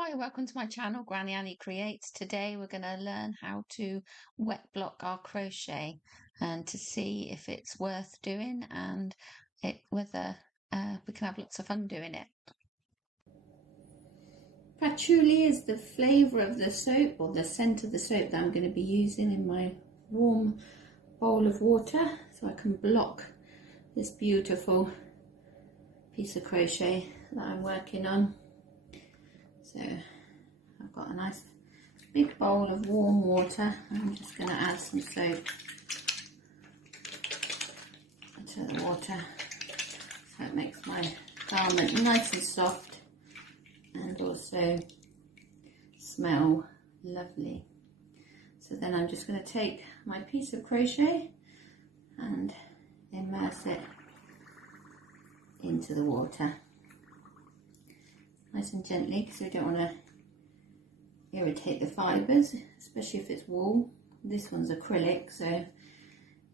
Hi, welcome to my channel, Granny Anie Creates. Today we're going to learn how to wet block our crochet and to see if it's worth doing and whether we can have lots of fun doing it. Patchouli is the flavour of the soap, or the scent of the soap, that I'm going to be using in my warm bowl of water, so I can block this beautiful piece of crochet that I'm working on. So I've got a nice big bowl of warm water. I'm just going to add some soap to the water so it makes my garment nice and soft and also smell lovely. So then I'm just going to take my piece of crochet and immerse it into the water. Nice and gently, because we don't want to irritate the fibres, especially if it's wool. This one's acrylic, so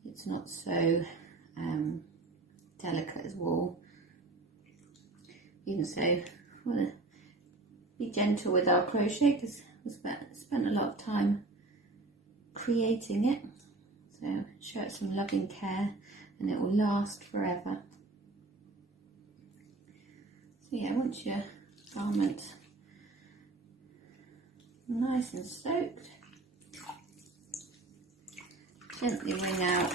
it's not so delicate as wool. Even so, I want to be gentle with our crochet because we spent a lot of time creating it. So show it some loving care and it will last forever. So yeah, once your garment nice and soaked, gently wring out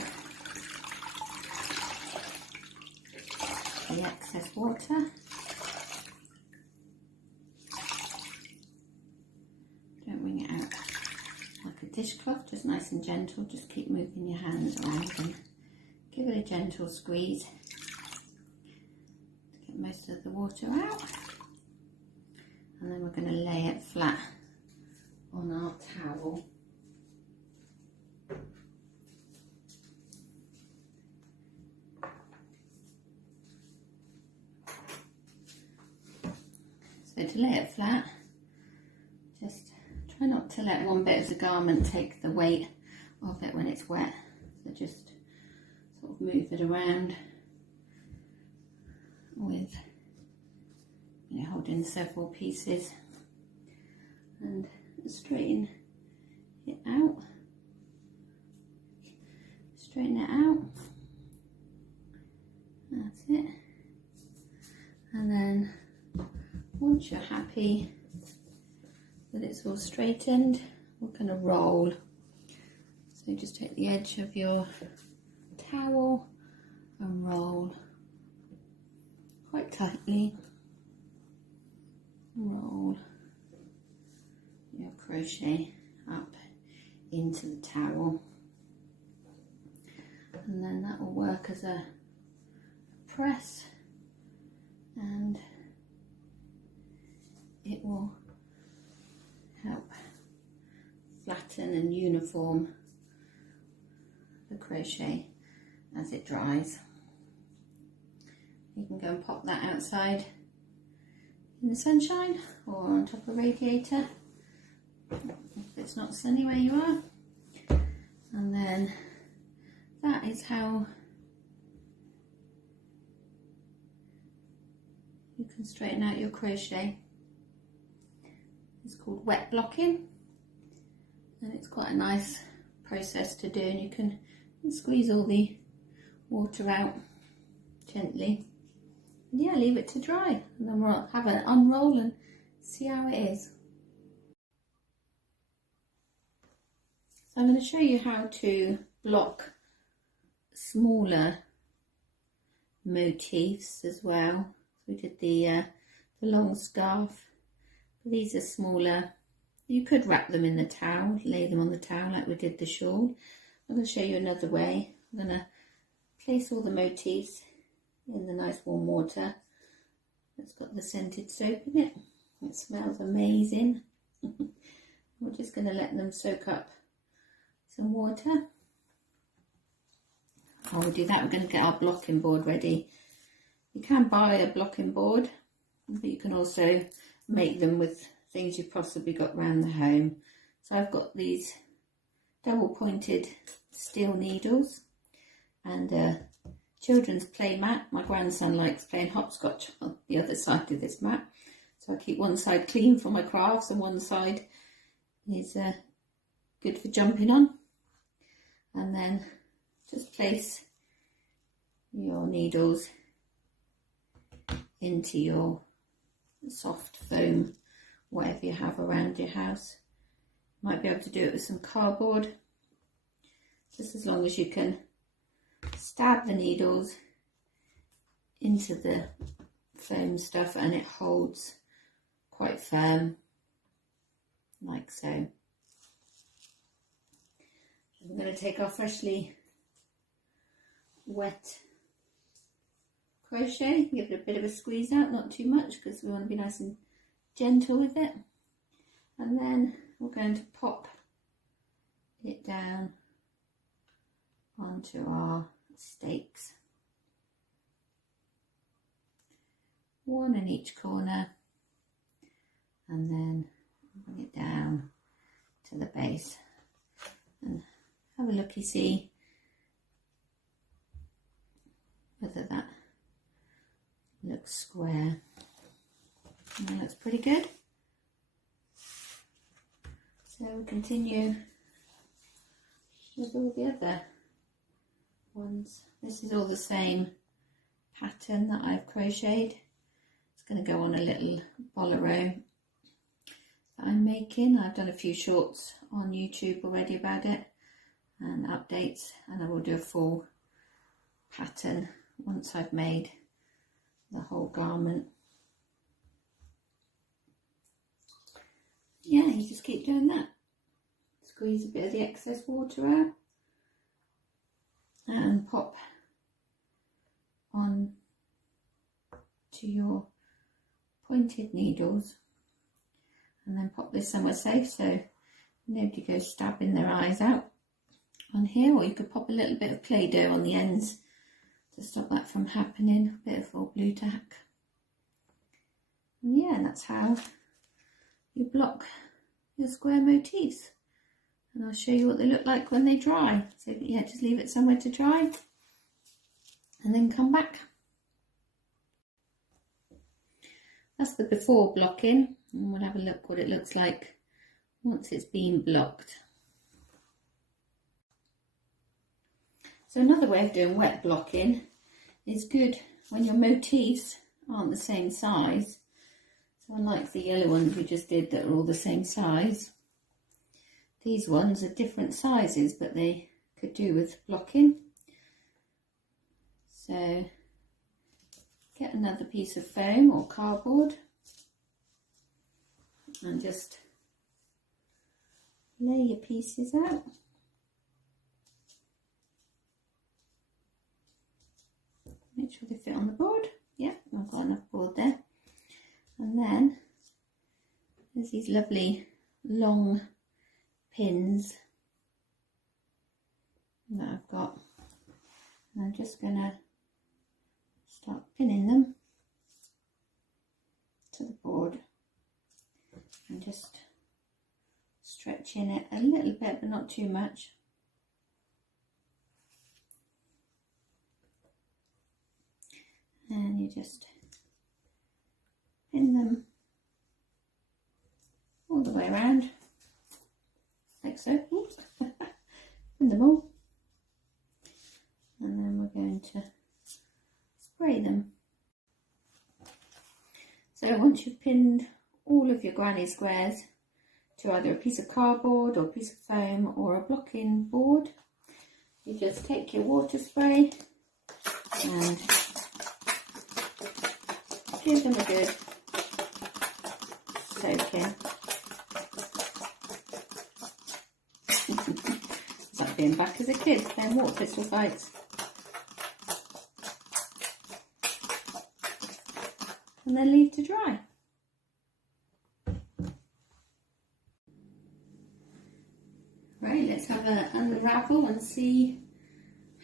the excess water. Don't wring it out like a dishcloth, just nice and gentle. Just keep moving your hands around and give it a gentle squeeze to get most of the water out. And then we're going to lay it flat on our towel. So to lay it flat, just try not to let one bit of the garment take the weight of it when it's wet. So just sort of move it around with, holding several pieces and straighten it out. Straighten it out. That's it. And then once you're happy that it's all straightened, we're going to roll. So just take the edge of your towel and roll quite tightly. Roll your crochet up into the towel, and then that will work as a press, and it will help flatten and uniform the crochet as it dries. You can go and pop that outside in the sunshine or on top of a radiator if it's not sunny where you are. And then that is how you can straighten out your crochet. It's called wet blocking, and it's quite a nice process to do, and you can squeeze all the water out gently. And yeah, leave it to dry, and then we'll have an unroll and see how it is. So I'm going to show you how to block smaller motifs as well. So we did the long scarf, but these are smaller. You could wrap them in the towel, lay them on the towel like we did the shawl. I'm going to show you another way. I'm going to place all the motifs in the nice warm water. It's got the scented soap in it. It smells amazing. We're just going to let them soak up some water. While we do that, we're going to get our blocking board ready. You can buy a blocking board, but you can also make them with things you've possibly got around the home. So I've got these double pointed steel needles and a children's play mat. My grandson likes playing hopscotch on the other side of this mat, so So I keep one side clean for my crafts and one side is good for jumping on. And then just place your needles into your soft foam, whatever you have around your house. You might be able to do it with some cardboard, just as long as you can stab the needles into the foam stuff and it holds quite firm, like so. We're going to take our freshly wet crochet, give it a bit of a squeeze out, not too much because we want to be nice and gentle with it, and then we're going to pop it down onto our stakes, one in each corner, and then bring it down to the base and have a looky see whether that looks square. That looks pretty good. So we'll continue with all the other ones. This is all the same pattern that I've crocheted. It's going to go on a little bolero that I'm making. I've done a few shorts on YouTube already about it and updates, and I will do a full pattern once I've made the whole garment. Yeah, you just keep doing that. Squeeze a bit of the excess water out and pop on to your pointed needles, and then pop this somewhere safe so nobody goes stabbing their eyes out on here, or you could pop a little bit of Play-Doh on the ends to stop that from happening, a bit of old blue tack. And yeah, that's how you block your square motifs, and I'll show you what they look like when they dry. So yeah, just leave it somewhere to dry and then come back. That's the before blocking, and we'll have a look what it looks like once it's been blocked. So another way of doing wet blocking is good when your motifs aren't the same size. So unlike the yellow ones we just did that are all the same size, these ones are different sizes, but they could do with blocking. So get another piece of foam or cardboard and just lay your pieces out. Make sure they fit on the board. Yeah, I've got enough board there. And then there's these lovely long pins that I've got, and I'm just going to start pinning them to the board and just stretching it a little bit but not too much. And you just pin them all the way around, like so. Oops. Pin them all, and then we're going to spray them. So once you've pinned all of your granny squares to either a piece of cardboard or a piece of foam or a blocking board, you just take your water spray and give them a good soak in. It's like being back as a kid playing water pistol fights. And then leave to dry. Right, let's have an unravel and see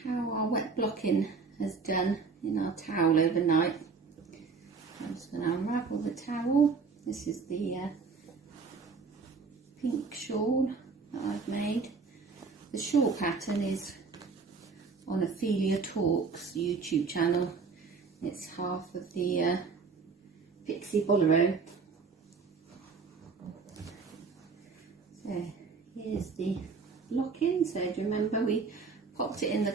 how our wet blocking has done in our towel overnight. I'm just going to unravel the towel. This is the pink shawl that I've made. The shawl pattern is on Ophelia Talks YouTube channel. It's half of the Pixie Bolero There, here's the blocking. So do you remember we popped it in the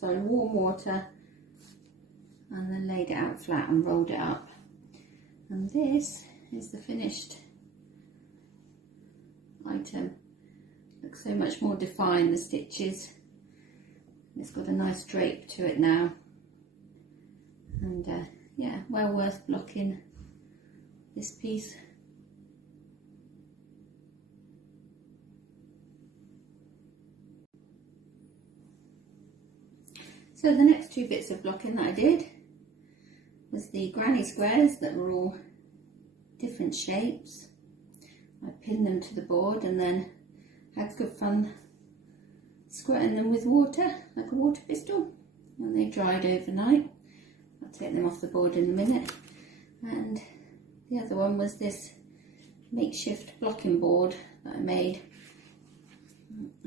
warm water and then laid it out flat and rolled it up. And this is the finished item. Looks so much more defined, the stitches. It's got a nice drape to it now. And yeah, well worth blocking this piece. So the next two bits of blocking that I did was the granny squares that were all different shapes. I pinned them to the board and then had good fun squirting them with water, like a water pistol, and they dried overnight. I'll take them off the board in a minute. And the other one was this makeshift blocking board that I made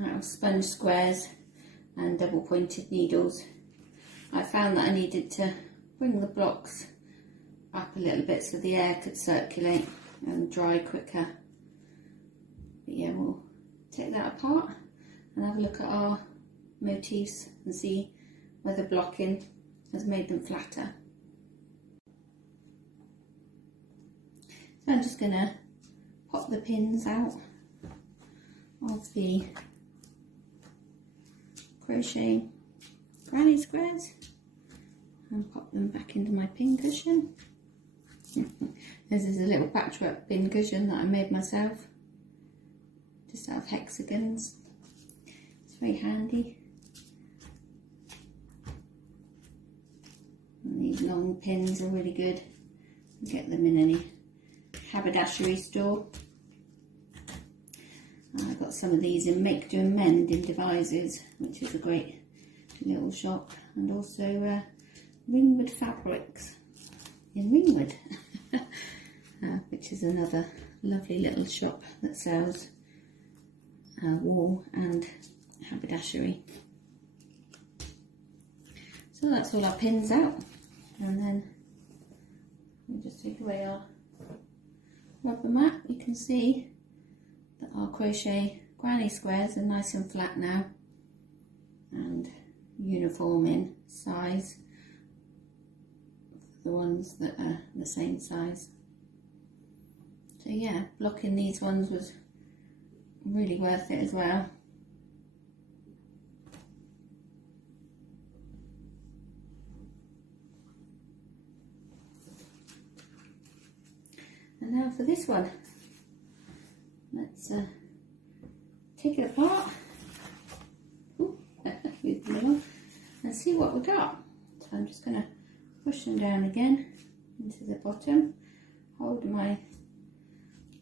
out of sponge squares and double pointed needles. I found that I needed to bring the blocks up a little bit so the air could circulate and dry quicker. But yeah, we'll take that apart and have a look at our motifs and see whether blocking has made them flatter. So I'm just going to pop the pins out of the crochet granny squares and pop them back into my pin cushion. This is a little patchwork pin cushion that I made myself, just out of hexagons. It's very handy. And these long pins are really good. You get them in any haberdashery store. I got some of these in Make, Do and Mend in Devises, which is a great little shop, and also Ringwood Fabrics in Ringwood, which is another lovely little shop that sells wool and haberdashery. So that's all our pins out, and then we just take away our rubber mat. You can see that our crochet granny squares are nice and flat now and uniform in size, the ones that are the same size. So yeah, blocking these ones was really worth it as well. And now for this one, let's take it apart and see what we got. So I'm just going to push them down again into the bottom, hold my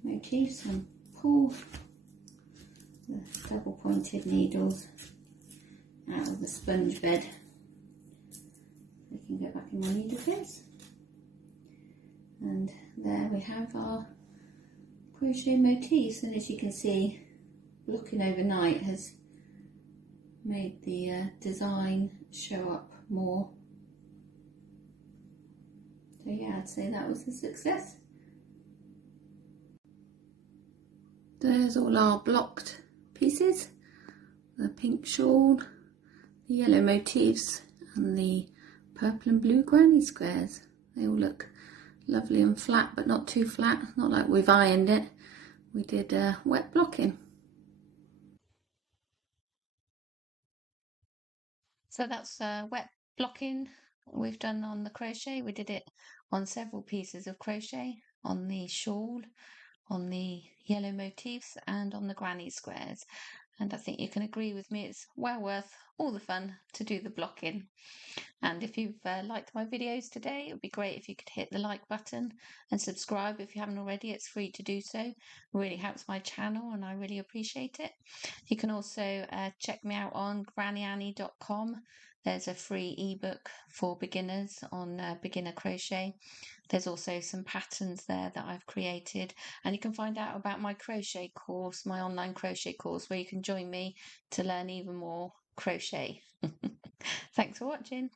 motifs and pull the double pointed needles out of the sponge bed. They can go back in my needle case. And there we have our crochet motifs, and as you can see, blocking overnight has made the design show up more. So yeah, I'd say that was a success. There's all our blocked pieces, the pink shawl, the yellow motifs and the purple and blue granny squares. They all look lovely and flat, but not too flat, not like we've ironed it. We did wet blocking. So that's wet blocking we've done on the crochet. We did it on several pieces of crochet, on the shawl, on the yellow motifs and on the granny squares. And I think you can agree with me, it's well worth all the fun to do the blocking. And if you've liked my videos today, it would be great if you could hit the like button and subscribe if you haven't already. It's free to do so. It really helps my channel and I really appreciate it. You can also check me out on grannyanie.com. There's a free ebook for beginners on beginner crochet. There's also some patterns there that I've created, and you can find out about my crochet course, my online crochet course, where you can join me to learn even more crochet. Thanks for watching.